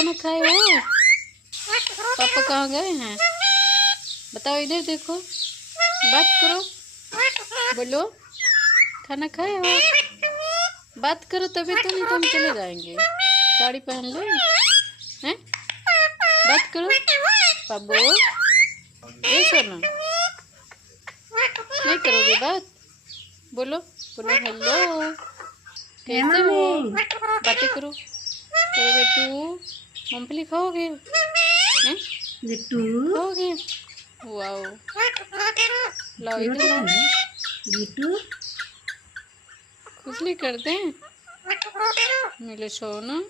खाना खाए हो? पापा कहाँ गए हैं? बताओ, इधर देखो, बात करो, बोलो खाना खाए हो? बात करो तभी तो, नहीं तो हम चले जाएंगे। साड़ी पहन लो हैं, बात करो पाबो। ये सोना, नहीं करोगे बात? बोलो बोलो हेलो, कैसे हो? बातें करो करो बेटू। मूंगफली खाओगे हैं? बिट्टू खाओगे? वाओ, लाओ इधर लाओ। बिट्टू खुजली कर दें? मिले सोना।